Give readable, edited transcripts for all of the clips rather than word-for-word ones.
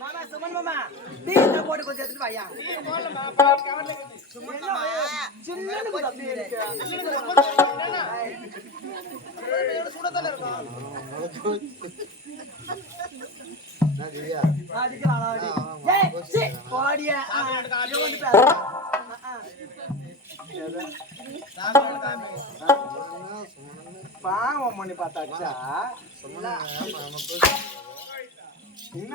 மாமா சுமன் மாமா டீ போட்டு கொஞ்சம் எடுத்துட்டு வாயா. சுமன் மாமா சின்னது கூட அப்படியே இருக்கு. சுடதல இருக்கும். நாடியா. அடிக்கலாம் ஆடி. ஏய் சி ஓடியா. அது வந்து பேச. பாவம் பண்ணி பார்த்தாச்சா சுமனா என்ன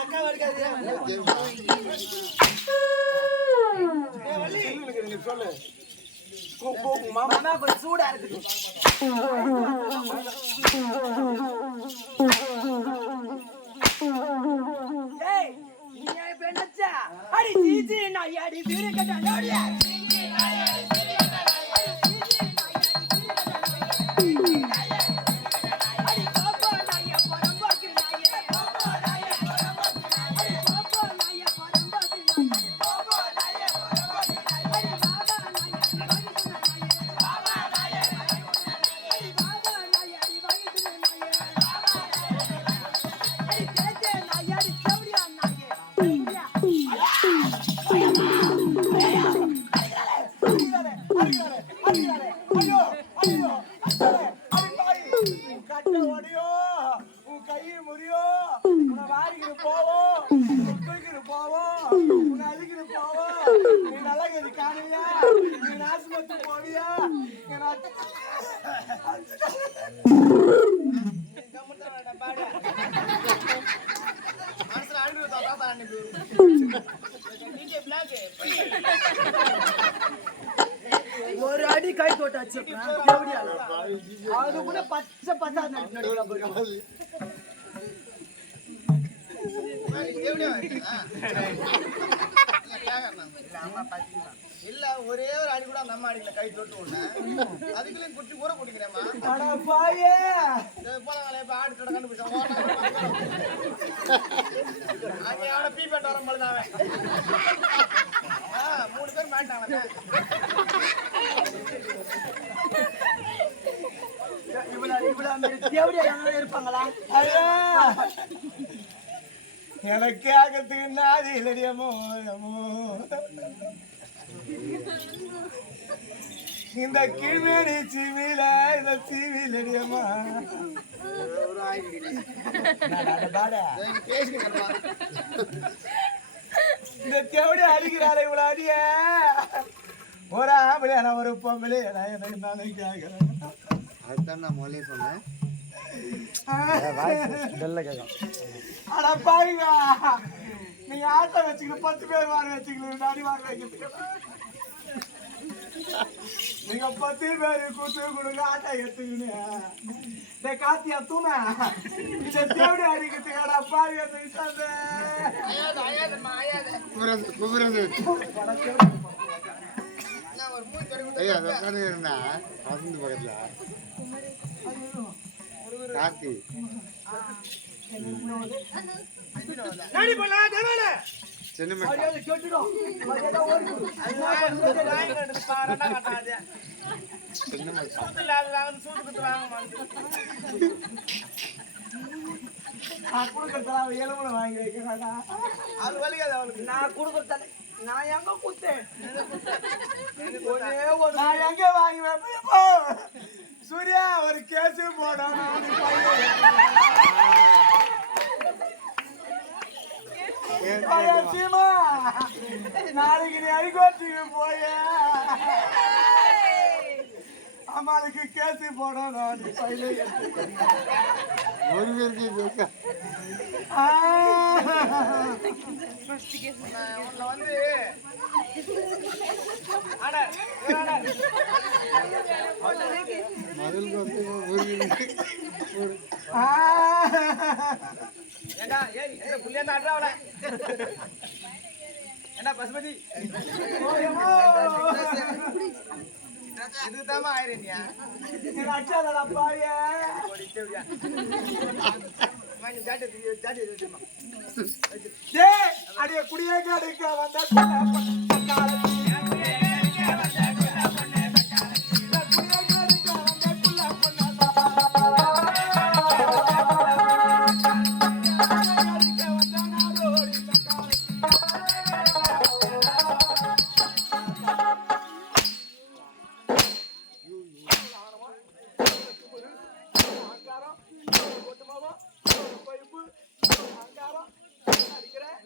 அக்கா வருது சொல்லு மாமா கொஞ்சம் சூடா இருக்கு அடி ஜீஜி நான் அடி வீர கட்டாடியா ஒரு அடி கை தோட்டாச்சு அது கூட பச்சை பச்சா இல்ல ஒரே ஒரு அடி கூட நம்ம அடிக்கல கை தொட்டு ஒண்ணு அதுக்குள்ளேயும் குட்டி ஊற குடிக்கிறேம்மா போல ஆடு கடை கண்டுபிடிச்சோம் அங்கே அவனை பீப்பேட் வர மாதிரிதான் 3 பேர் மாட்டாங்க இருப்பாங்களா எனக்கு ஆகத்துக்கு அது இல்லடியமோ இந்த கிழ்மேனி சீவில இந்த சீவிலடியம்மா இந்த தேவடி அடிக்கிறாள் இவ்வளவு அடிய ஒரு ஆம்பளை நான் ஒரு பொம்பளை நான் கேட்கிறேன் அதுதான் நான் மொழியே சொன்னேன் அட பாருங்க நீங்க ஆட்டை வச்சுக்கணும் 10 பேர் வார வச்சுக்கணும் அடி வாங்க வைக்கிறதுக்கு நீங்க 10 பேரு கூத்து கொடுங்க ஆட்டை எடுத்துக்கணும் காத்தியா தூணா இந்த தேவடி அடிக்கிறதுக்கு அட பாருங்க இருந்தா வசந்த் பக்கத்துல கார்த்தி வாங்கி வைக்கிறேன் அது வலிக்காது அவளுக்கு நான் கொடுக்கறதால நான் எங்க குத்தேன் நான் எங்க வாங்கி வைப்பேன் சூர்யா ஒரு கேசு போடணும் நாளைக்கு நீ அடிக்கோட்டுக்கு போய அம்மாளுக்கு கேசு போடணும் ஒரு பேருக்கு வந்து என்ன பசுமதி இதுதான் ஆயிரண்டியா அடிய குடியே கடுக்க வந்த நேரம் அடிக்கிறேன்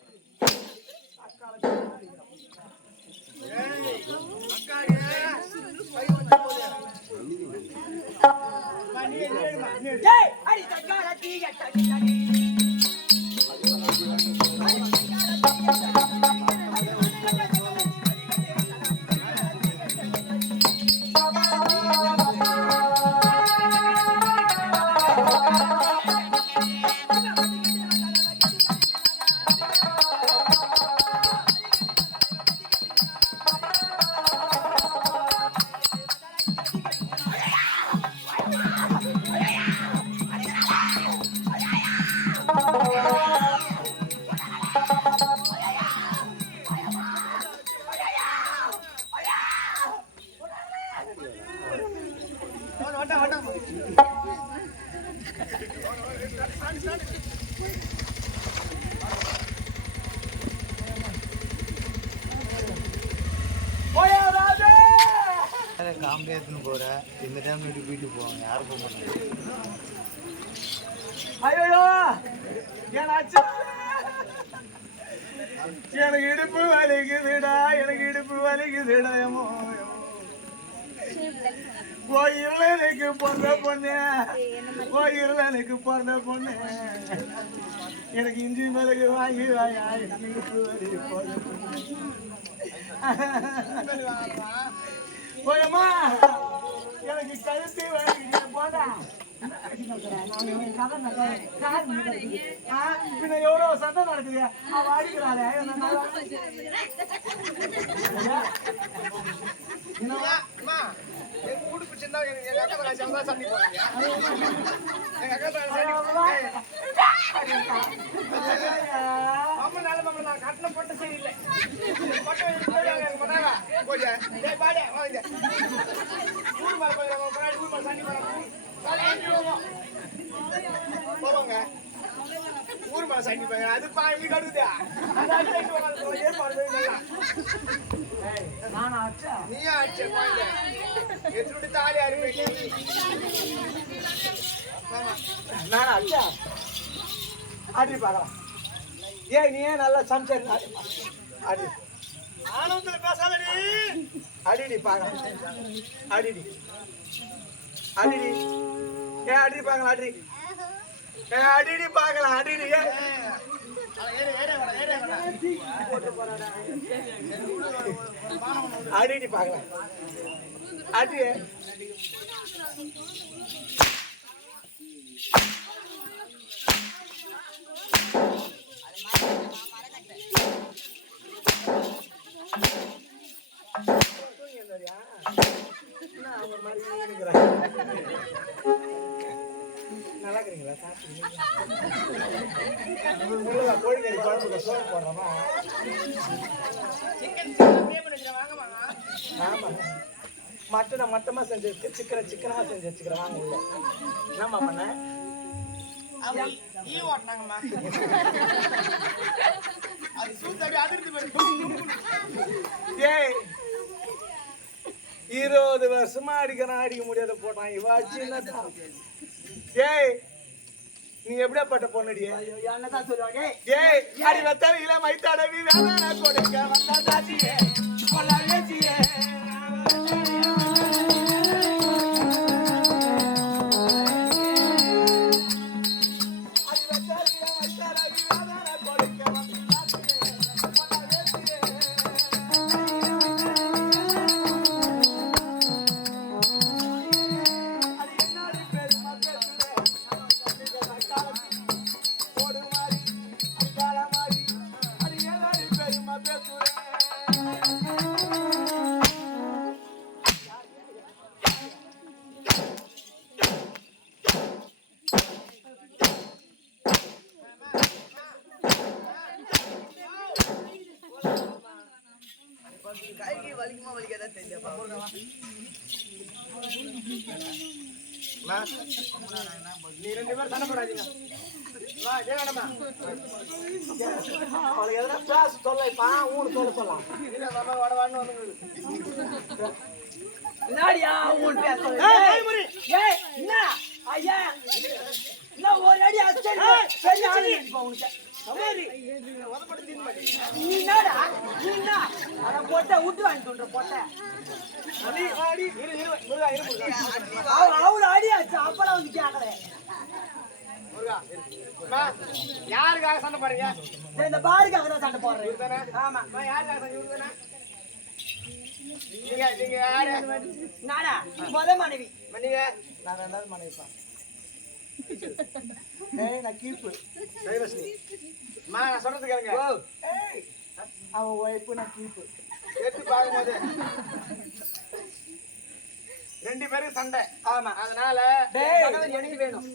காமெடியா எடுத்துன்னு போற இந்த டைம் வீட்டுக்கு போவாங்க யாரும் போக மாட்டாங்க. ஐயோ ஏனாச்சு எனக்கு இடுப்பு வலிக்குதுடா எனக்கு இடுப்பு வலிக்குதுடா கோயிலுக்கு பிறந்த பொண்ணு கோயிலுக்கு பிறந்த பொண்ணு எனக்கு இஞ்சி மிளகு வாங்கி வாயா எனக்கு இடுப்பு வலி போயம்மா எனக்கு கழுத்து வலிக்குது போடா எவ்வளோ சத்தம் நடக்குது அவ அடிக்கிறாளே கட்டணம் போட்டு சரியில்லை ஊர் மேல சண்டி பாங்க அது பாங்க கடுதா நீ எத்தனை தாலி அருமை நானா அச்சா ஆடி பார்க்கலாம் ஏன் நீ ஏன் நல்லா சமைச்சேன் அடி ஆனந்தத்தில் பேசாதடி அடிடி பார்க்கலாம் அடிடி அடிடி ஏன் அடி பார்க்கலாம் அடி அடிடி பார்க்கலாம் அடிடி அடிடி பார்க்கலாம் அடி நல்லா இருக்கிறீங்களா சாப்பிட்டீங்களா கோழிக்கறி குழம்புல சோறு போடுறோமா ஆமா மட்டனை மட்டமா செஞ்சு வச்சுக்க சிக்கனமா செஞ்சு வச்சுக்கிறேன் வாங்க உள்ள என்னம்மா பண்ண ஓட்டினாங்கம்மா அது சூத்தாடி அதிர்ந்து ஏய் 20 வருஷமா அடிக்கிறான் அடிக்க முடியாத போட்டான் இவாச்சு என்னதான் ஏய் நீ எப்படியாப்பட்ட பொண்ணுடியே என்னதான் சொல்லுவாங்க ஏய் அடி வத்தவில மைத்தாடவி வேணா கொடுக்க வந்தா தாச்சியே கொல்லாச்சியே கைக்கு வலிக்குமா வலிக்காதான் தெரிஞ்சப்பா நீ 2 பேரும் சண்டை போடாதீங்க அவளுக்கு எதனா பேச சொல்லப்பா ஊன்னு சொல்லலாம் வடவான்னு வந்து என்னடியா ஊன் பேச என்ன ஐயா என்ன ஒரு அடி அடிச்சு உனக்கு பொட்டை விட்டு வாங்கி சொல்ற பொட்டை அவ்வளவு அடியாச்சு அப்பெல்லாம் வந்து கேட்கல. யாருக்காக சண்டை போறீங்க? இந்த பாருக்காக தான் சண்டை போடுறேன். ஆமா, யாருக்காக சண்டை? நீங்க யாரு? நானா முத மனைவி. நீங்க? நான் ரெண்டாவது மனைவிப்பா. நான் கீப்பு நான் சொல்றது கேளுங்க. அவன் ஒய்ஃபு நான் கீப்பு கேட்டு பார்க்கும்போது 2 பேருக்கு சண்டை. ஆமா, அதனால எனக்கு வேணும்.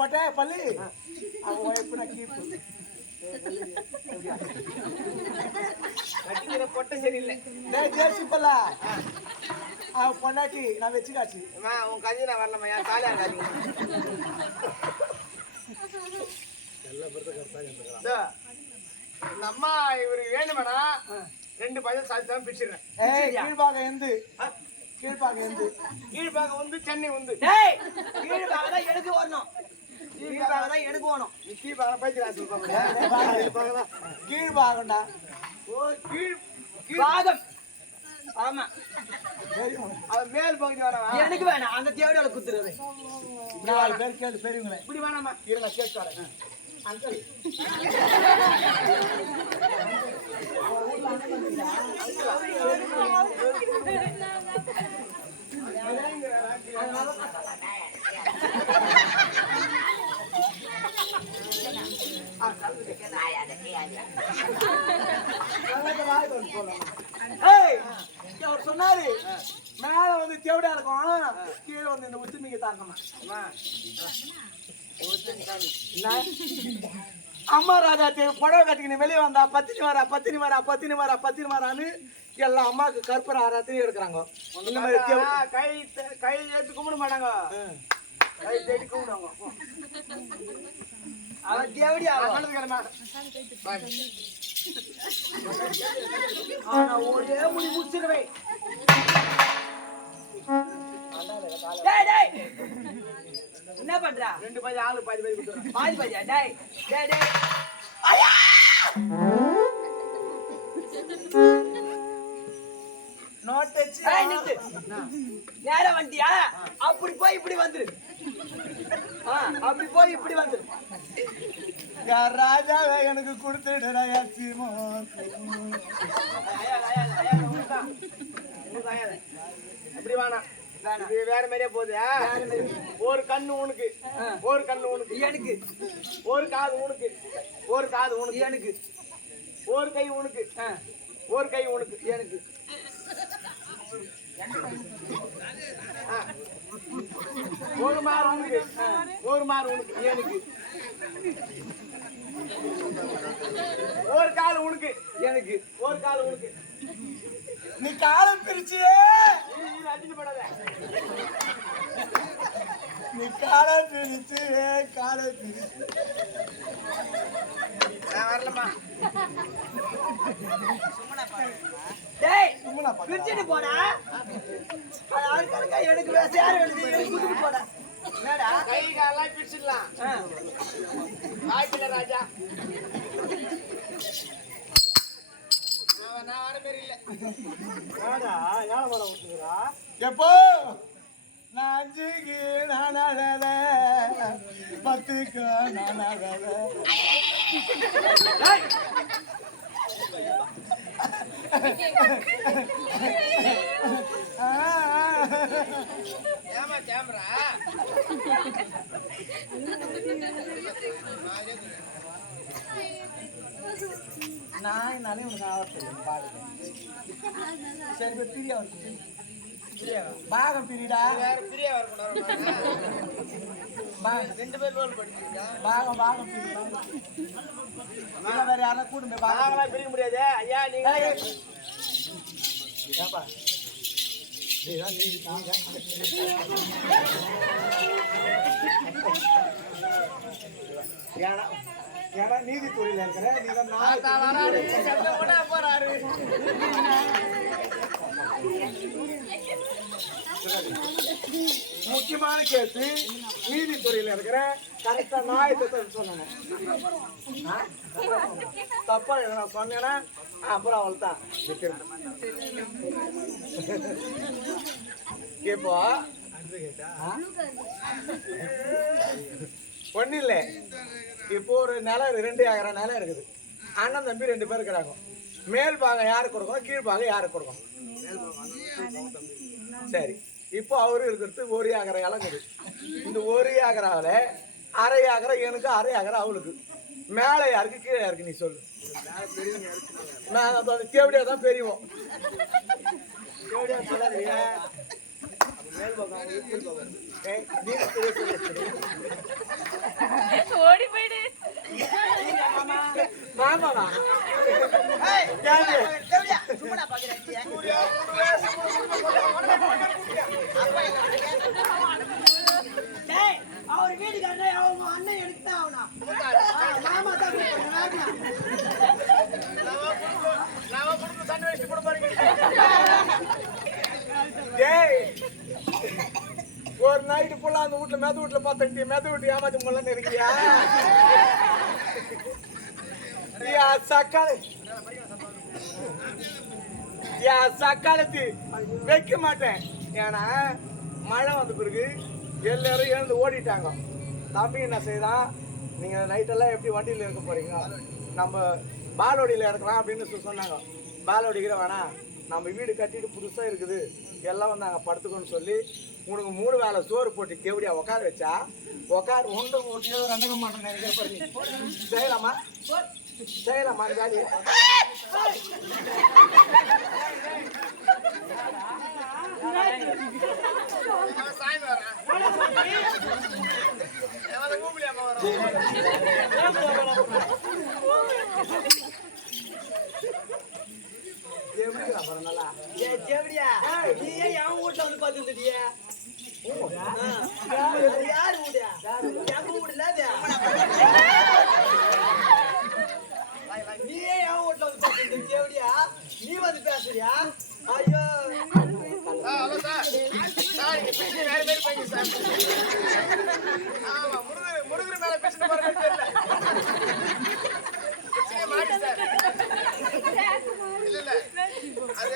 போட்ட பள்ளி அவன் ஒய்ஃபு நான் கீப்பு கட்டிக்கிற பொட்டை சரியில்லை. ஜேசிப்பல்லா அவன் பொண்டாட்டி நான் வச்சுக்காச்சு. உன் கஞ்சி நான் வரலம்மா, என் தாலியா இருக்காது. இந்த அம்மா இவருக்கு வேணுமாடா 2 பையன் சாதித்தான் பிடிச்சிடுறேன். கீழ்பாக வந்து சென்னை வந்து கீழ்பாக தான் எனக்கு வரணும். கீழ்பாக தான் எனக்கு வேணும். நீ கீழ்பாக பைத்தியராஜ் சொல்லுவாங்க. கீழ்பாகண்டா. ஓ கீழ்பாகம். ஆமா, அவன் மேல் பகுதி வரவா? எனக்கு வேணாம். அந்த தேவையோட குத்துறது 4 பேர் கேட்டு பெரியவங்களே இப்படி வேணாமா? இருங்க கேட்டு வரேன். அங்கிள் அவர் சொன்னாரு மேல வந்து தேவடா இருக்கும், கீழே வந்து இந்த உச்சி நீங்க தாக்கமா. அம்மா ராஜா புடவை கட்டிக்கின்னு வெளியே வந்தா பத்தினி வரான்னு எல்லாம் அம்மாவுக்கு கற்பூர ஆராத்திரி எடுக்கிறாங்க. இந்த மாதிரி கை ஏற்றி கும்பிட மாட்டாங்க, கை தேடி கும்பிடுவாங்க. அவன் தேவடி ஒரே முடி முடிச்சிருவேன். என்ன பண்றா? 2 பாதி ஆளு பாதி கொடுத்துறேன். பாதி பாதியா? டேய் டேய் டேய் நோட் டச். நேரா வண்டியா? அப்படி போய் இப்படி வந்துரு. அப்படி போய் இப்படி வந்துரு. யார் ராஜாவே எனக்கு கொடுத்துடுறா சீமோ. அப்படி வேணாம், வேற மாதிரியே போகுது. ஒரு கண்ணு உனக்கு, ஒரு கண்ணு உனக்கு, எனக்கு ஒரு காது உனக்கு, ஒரு காது உனக்கு, எனக்கு ஒரு கை உனக்கு, ஒரு கை உனக்கு, எனக்கு ஒரு மாறு உனக்கு, ஒரு மாறு உனக்கு, எனக்கு ஒரு கால் உனக்கு, எனக்கு ஒரு கால் உனக்கு. நீ காலம் பிரிச்சியே அடிக்கப்படாத. நீ காலம் பிரிச்சு காலம் பிரிச்சு நான் வரலம்மா. டேய் பிரிச்சுட்டு போடா. எனக்கு சேர வேண்டியது போடா. என்னடா கை காலெல்லாம் பிரிச்சிடலாம். வாய்ப்பில்லை ராஜா, நான் வர மாரி இல்லை. எப்போ நான் 5க்கு நான் அழல, 10க்கு நான் அழல. ஏமா கேமரா நான் நானே உனக்கு ஆவட்டும் பாருங்க. சரி பிரியா பாகம் பிரிடா. பிரியா வரக்கூடாது. 2 பேர் ரோல் படிச்சிருக்கா. பாகம் பாகம் பிரியா. வேற யாரும் கூடுமே பாகம்லாம் பிரிக்க முடியாது. ஐயா நீங்க ஏப்பா ஏன்னா நீதித்துறையில இருக்கிற நீங்க போறாரு. முக்கியமான கேஸ் நீதித்துறையில இருக்கிற கரெக்டா நியாயத்தை சொல்லணும். தப்பா எதனா சொன்னேன்னா அப்புறம் அவள் தான் இப்போ ஒன்னும் இல்லை. இப்போ ஒரு நிலம் 2 ஏக்கரா நிலம் இருக்குது. அண்ணன் தம்பி 2 பேர் இருக்கிறாங்க. மேல் பாகம் யாருக்கு கொடுக்கணும், கீழ் பாகம் யாருக்கு கொடுக்கணும்? சரி, இப்போ அவரு இருக்கிறது 1 ஏக்கரா இலங்குது. இந்த 1 ஏக்கராவில் அரை ஏக்கரா எனக்கு, அரை ஏக்கரா அவளுக்கு. மேலே யாருக்கு, கீழே யாருக்கு? நீ சொல்லு. கேவடியா தான் பெரியவோம். கேவடியா சொல்லாதீங்க. ஓடி போயிடு மாமாவா அவர் வீட்டுக்காரே அவங்க அண்ணன் எடுத்துதான் ஆகணும். மாமா தான் ஒரு நைட்டு ஃபுல்லா அந்த வீட்டுல மெத வீட்டுல பார்த்துட்டு மெத வீட்டு ஏமாத்தி முள்ளன்னு இருக்கியா? சக்காலத்து வைக்க மாட்டேன். ஏன்னா மழை வந்த பிறகு எல்லாரும் எழுந்து ஓடிட்டாங்க. தம்பி என்ன செய்தான், நீங்க நைட்டெல்லாம் எப்படி வண்டியில இருக்க போறீங்க, நம்ம பாலோடியில இருக்கலாம் அப்படின்னு சொன்னாங்க. பாலோடிக்கிற வேணாம், நம்ம வீடு கட்டிட்டு புதுசா இருக்குது, எல்லாம் வந்து அங்கே படுத்துக்கோன்னு சொல்லி உனக்கு 3 வேளை சோறு போட்டு கேவடியா உட்கார வச்சா உட்கார் ஒன்று ஓட்டியோ 2 மாட்டேன் நினைக்கிற பண்ணி செய்யலாமா? செய்யலாமா அந்த வேலையை? யாரு வீடு? எங்க வீடுல நீயே என் வீட்டுல வந்து பேசுறது கேவடியா? நீ வந்து பேசுறியா? ஐயோ முருகர் மேல பேசிட்டு போற தெரியல. இல்ல இல்ல அது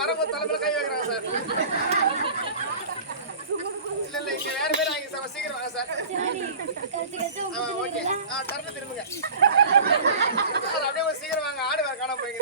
வரப்போ தலைமையில கை வைக்கிறாங்க சார். இல்ல இல்ல இங்க வேற பேர் வாங்கி சார், சீக்கிரம் வாங்க சார். ஓகே தரணும் திரும்புங்க சார். அப்படியே ஒரு சீக்கிரம் வாங்க, ஆடு வேற காணாம போய்ங்க.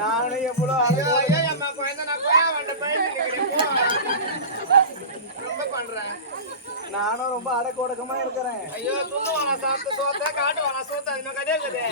நானும் எவ்வளோ ரொம்ப பண்றேன். நானும் ரொம்ப அடக்க ஒடக்கமா இருக்கிறேன். ஐயோ துண்ணு வாங்க சாப்பிட்டு சோத்த காட்டு வாங்க சோத்த அது கதே கதே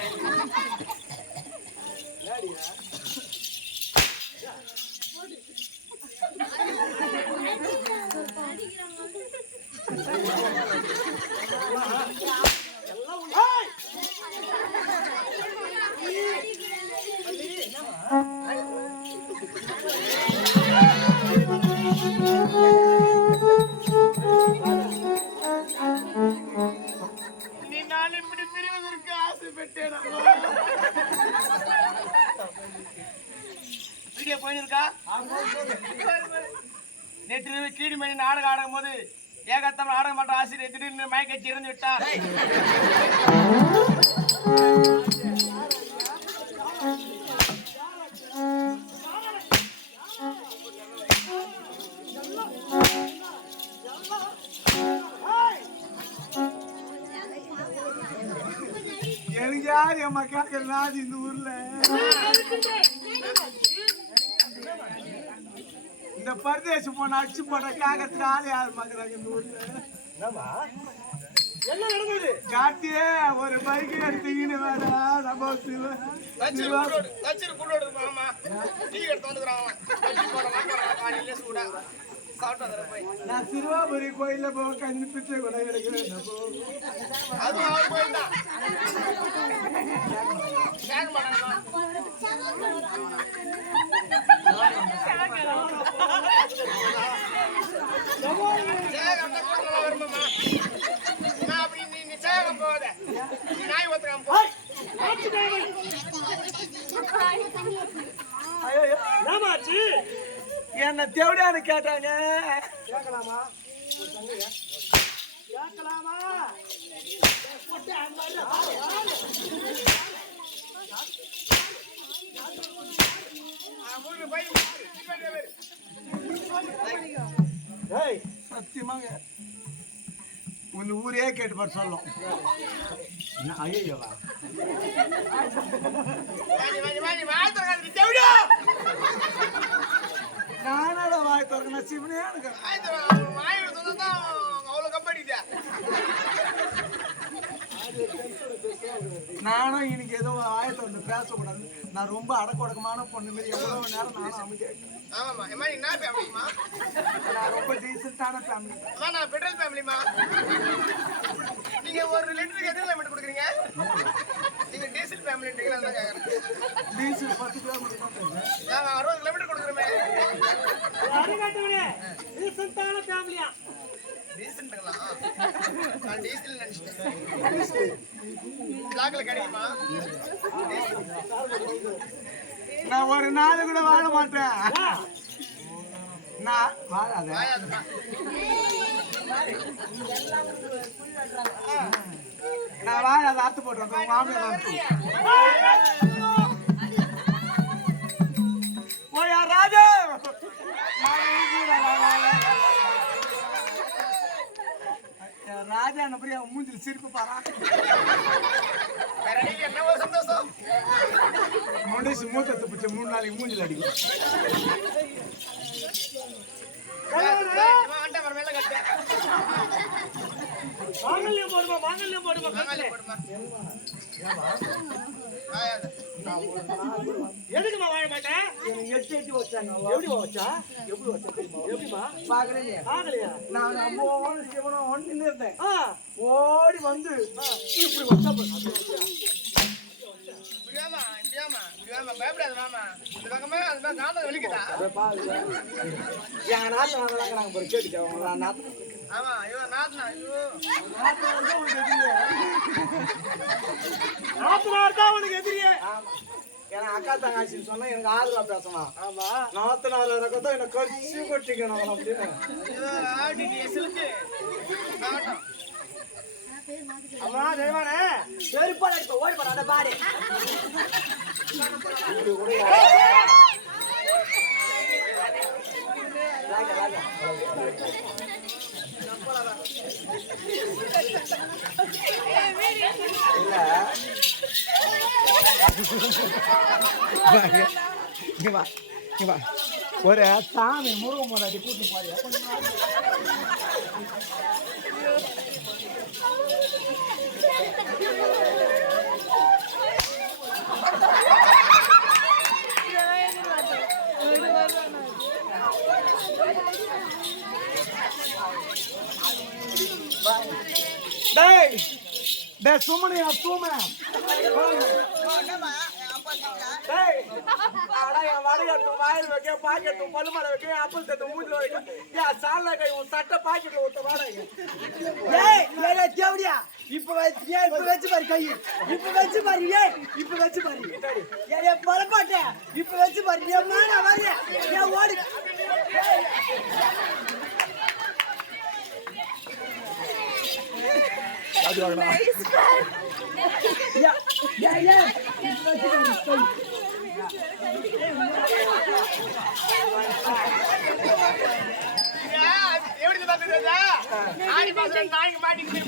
நீ நான் இப்படி பிரிவதற்கு ஆசைப்பட்டேன். வீடியோ போயிருக்கா? நேற்று கீழ்மணி நாடகம் ஆடும் போது ஏகத்தம் நாடகம் மன்ற ஆசிரியர் திடீர்னு மயக்கச்சி இறந்து விட்டார். யாரு அம்மா கேட்கறா இந்த ஊர்ல இந்த பரதேசி போன அடிச்சு போட்ட கேட்கறதுக்கு ஆள் யாரு பாக்குறாங்க இந்த ஊர்ல என்ன நடந்தது? காட்டியே ஒரு பைக் எடுத்தீங்கன்னு வேற நம்ம நான் சிறுவாபுரி கோயில்ல போக கஞ்சி பிச்சை கூட கிடைக்கிறேன் என்ன தேவடியான்னு கேட்டாங்க. கேட்கலாமா? கேட்கலாமா? சத்தியமாங்க உன் ஊரே கேட்டு பாரு சொல்லும். ஐயோவா நானோட வாய் திறக்கணும் சிவனே எனக்கு அவ்வளவு கம்பெனிதா. நானும் இன்னைக்கு ஏதோ ஆயத்தை வந்து பேசக்கூடாது. நான் ரொம்ப அடக்கொடக்கமான பொண்ணு மாரி எவ்வளவு நேரம் நானும் அமைதியா இருக்கேன். ஆமாமா எம்மா நீ என்ன ஃபேமிலிமா? நான் ரொம்ப டீசென்ட்டான ஃபேமிலி. அம்மா நான் பெட்ரோல் ஃபேமிலிமா. நீங்க ஒரு லிட்டருக்கு எத்தனை கிலோமீட்டர் கொடுக்குறீங்க? நீங்க டீசல் ஃபேமிலின்றீங்களா? அதான் கேக்குறேன். டீசல் 10 கிலோமீட்டர் தான் போகுது. நாங்க 60 கிலோமீட்டர் கொடுக்குறோமே. அடகாட்டவனே டீசன்ட்டான ஃபேமிலியா? டீசன்ட்ங்களா? நான் டீசல் நினைச்சிட்டேன். பிளாக்ல கிடைக்குமா? நான் ஒரு நாள் கூட வாழ மாட்டேன். நான் வாழாத வாயாதுமா. நான் வாழாத அத்து போட்டுறேன். மாமியார் ஓயா ராஜா ராஜா என்ன பெரிய மூஞ்சில் சிரிப்பு பாரா. வேற நீங்க என்ன ஒரு சந்தோஷம்? முண்டிச்சு மூத்தத்தை பிடிச்ச 3 நாளைக்கு மூஞ்சில் அடிக்கும். ஆண்டா வர மேல கட்ட. மாங்கல்யம் போடுமா மாங்கல்யம் போடுமா மாங்கல்யம் போடுமா. வாயாது. எதுக்குமா வாழ மாட்டேன்? எட்டு வச்சாங்க. எப்படி வச்சா? எப்படி வச்சா தெரியுமா? எப்படிமா? பாக்குறீங்க ஆகலையா? நான் அம்மோன்னு சிவனும் ஒன்று இருந்தேன். ஓடி வந்து இப்படி வச்சா இப்படியாமா பயப்படாத மாமா. இந்த பக்கமே அது காந்தம் வெளிக்கிட்டா. என் நாட்டில் வாங்கலாங்க போய் கேட்டுக்க. ஆமா ஐயோ நாத்னா ஐயோ நாத்தனார் தான் உனக்கு எதிரியே. ஏன்னா அக்கா தங்காச்சின்னு சொன்னா எனக்கு ஆதரவா பேசணும். ஆமா நாத்தனார் இருக்கதான் என்ன கடிச்சு கொட்டிக்கணும் அப்படின்னு. ஆடிடிஎஸ்லுக்கு ஆட்டம். அம்மா தெய்வானே செருப்பால எடுத்து ஓடி போற அத பாரு. ஒரு சாமி முருகன் முன்னாடி கூட்டு போறியா? டேய் டேய் சுமனியா தூமே. டேய் அட என் வடையத்து வாயில் வைக்க பாக்கெட்டு பல்லுமலை வைக்க ஆப்பிள் தட்டு மூஞ்சில வைக்க ஏன் சால்ல கை உன் சட்டை பாக்கெட்ல ஊத்த வாடகை. ஏய் ஏய் தேவடியா இப்ப வெச்சு பாரு கை. இப்ப வெச்சு பாரு. ஏய் இப்ப வெச்சு பாரு. ஏய் பலப்பாட்ட இப்ப வெச்சு பாரு. ஏய் மானா வாங்க. ஏய் ஓடி. அது வாங்கடா. ஏய் இப்ப வெச்சு பாரு. எப்படி பாத்துறதா ஆடி மாசம் நாய்க்கு மாட்டிக்கிட்டு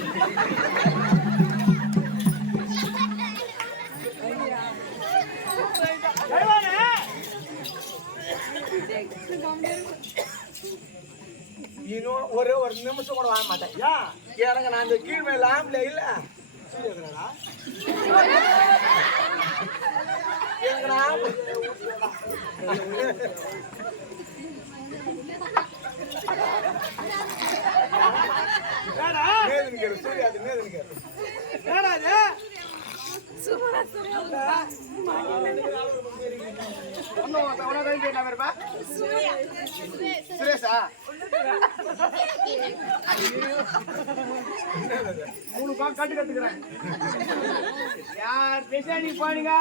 இன்னும் ஒரே ஒரு நிமிஷம் கூட வாங்க மாட்டேன் எனக்கு நான் அந்த கீழ்மையில ஆம்பளை இல்ல எனக்கு நான் நேதனிக்காரு சூர்யா அது நேதனிக்காரு சுரேஷா மூணு கட்டு கட்டுக்கிறேன் யார் பேச நீ போனீங்க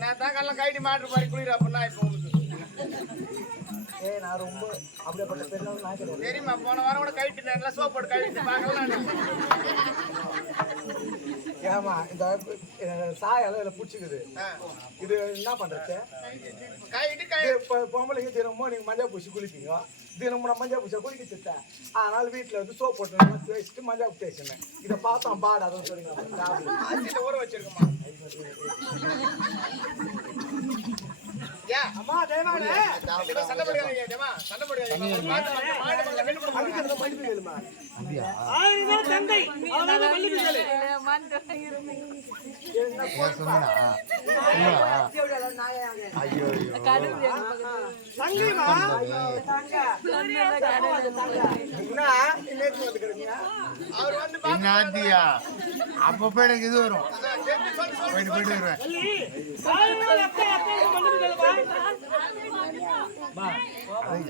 நான் தான் கல்ல கைடி மாட்டு மாதிரி குளிர் அப்படின்னா இப்போ நான் ரொம்ப அப்படியேப்பட்ட பெருநாள் நான் கிடையாது தெரியுமா போன வாரம் கூட கைட்டு நல்லா சோப் போட்டு கைட்டு பார்க்கலாம் ஏமா இந்த சாயெல்லாம் இதில் பிடிச்சிக்குது இது என்ன பண்றது கைட்டு பொம்பளைங்க தினமும் நீங்க மஞ்சள் பூசி குளிப்பீங்க தினமும் நான் மஞ்சள் பூசை குளிக்க திட்டேன் அதனால வீட்டுல வந்து சோப் போட்டு தேய்ச்சிட்டு மஞ்சள் தேய்ச்சினேன் இதை பார்த்தோம் பாடாதுன்னு சொல்லுங்க ஊற வச்சிருக்கோமா அம்மா தேவானே சண்டை போடுறாங்க ஏமா சண்டை போடுறாங்க தந்தை அதாவது மல்லிகை அப்பப்ப எனக்கு இது வரும் போயிட்டு போயிட்டு வருவேன்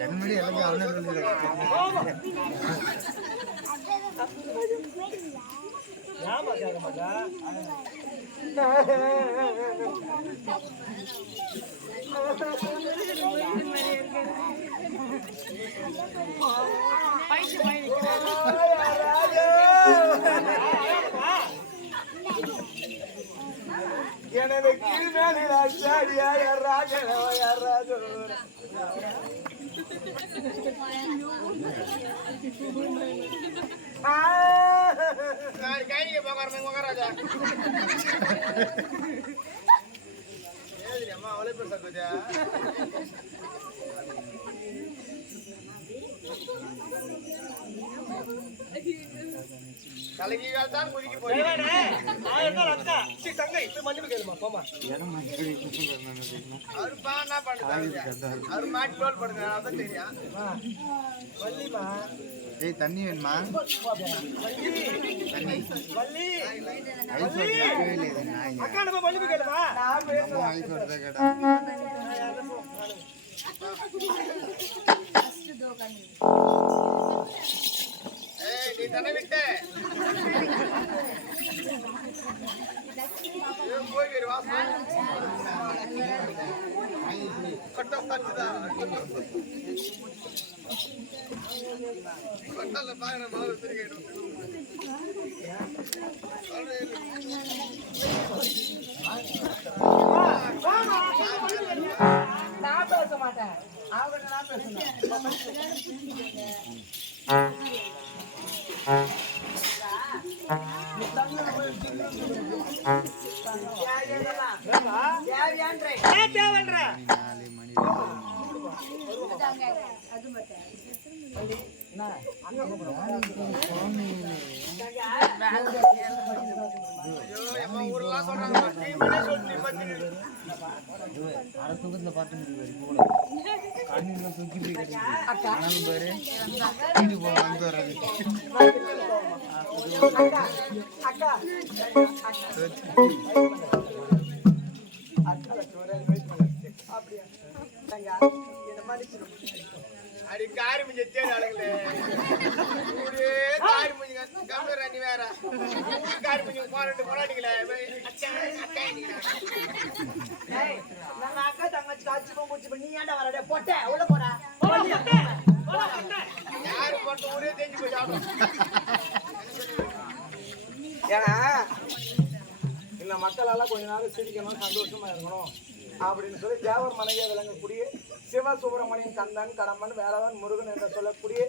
என்னடி எல்லாமே அவனே எனது கீழ்மேலில் அச்சாடியா ராஜனோ யாராஜோ கைனிக்கு போகாரமே போகாராஜா ஏதிரி அம்மா அவளே பேச கோஜா கலகி தான் குதிக்கி போய் அக்கா சி தங்கை போய் மன்னிப்பு கேளுமா போமா அவர் பா என்ன பண்றாங்க அவர் மாட்டி டோல் படுங்க அதான் தெரியும் வள்ளிமா ஏய் தண்ணி வேணுமா தண்ணி வள்ளி ஐஸ் வாட்டர் இல்ல நான் அக்கா நம்ம மன்னிப்பு கேளுமா நான் பேசுறேன் ஐஸ் வாட்டர் கேட்டா ஏய் நீ தன விட்ட ஏ போய் வேற வாசமா கட்ட பச்சதா கட்டல பாயன மாறு திரிகேடு நான் பேச மாட்டேன் அவங்க நான் பேசுறேன் நாலு மணி அம்மா ஊர்லாம் சொல்றாங்க நீ மனே சொல்லி பத்தி அரை தூக்கத்துல பாட்டு முடிவு கண்ணில தூக்கிட்டு ஆனாலும் பாரு வீட்டு போக வந்து வராது அக்கா அப்படியா என்ன மன்னிச்சிடும் அடி காரி முஞ்ச தேடி அழகுல ஊரே காரி முஞ்ச கம்பர் அண்ணி வேற ஊரு காரி முஞ்ச போராட்டு போராட்டிங்களே அக்கா அக்கா நாங்க அக்கா தங்கச்சி காய்ச்சி முடிச்சு நீ ஏன்டா வரடே போட்ட உள்ள போடா யாரு போட்டு ஊரே தெரிஞ்சு போய் சாப்பிடும் ஏன்னா இந்த மக்களால கொஞ்ச நாள் சிரிக்கணும் சந்தோஷமா இருக்கணும் அப்படின்னு சொல்லி தேவர் மனைவியை விளங்கக்கூடிய சிவசுப்பிரமணியன் கந்தன் கடம்பன் வேலவன் முருகன் என்று சொல்லக்கூடிய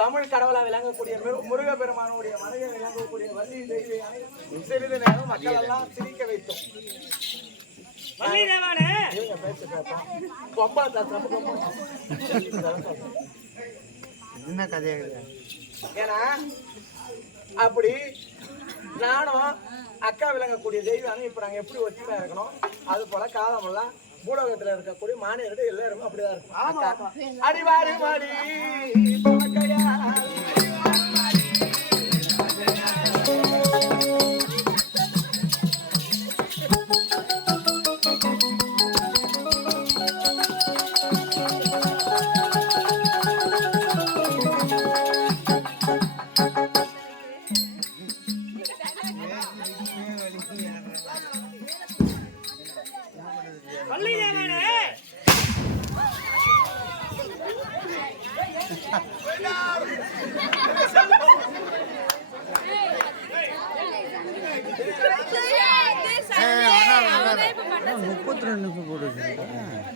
தமிழ் கடவுளா விளங்கக்கூடிய முருகப்பெருமானுடைய மனைவி விளங்கக்கூடிய வள்ளி தெய்வ சிறிது நேரம் மக்கள் எல்லாம் சிரிக்க வைத்தோம். இவங்க பேச்சு கேட்டோம். பொம்பளை தாத்தா என்ன கதையா? ஏன்னா அப்படி நானும் அக்கா விளங்கக்கூடிய தெய்வம் இப்ப நாங்க எப்படி ஒற்றுமையா இருக்கணும், அது போல காலமெல்லாம் பூலோகத்துல இருக்கக்கூடிய மாநிலர்கள் எல்லாருமே அப்படிதான் இருக்கும். அடிவாரி மாடி முப்பத்தி 32 போட்டு